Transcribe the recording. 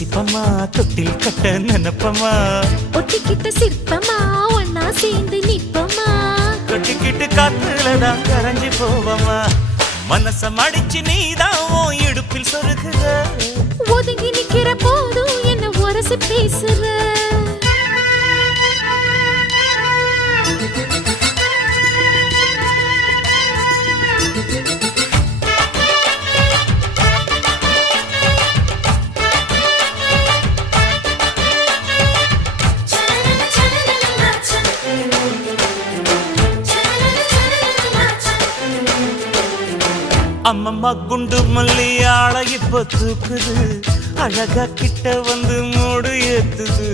ரசிப்பமா தொட்டில் கட்ட நினைப்பமா ஒட்டிக்கிட்ட சிற்பமா ஒன்னா சேர்ந்து நிப்பமா கட்டிக்கிட்டு காத்துலதான் கரைஞ்சு போவமா மனச மடிச்சு நீதான் இடுப்பில் சொருகுற ஒதுங்கி நிக்கிற போதும் என்ன உரசி பேசுற அம்மம்மா குண்டு மல்லியாள இப்ப தூக்குது அழகா கிட்ட வந்து மூடு ஏத்துது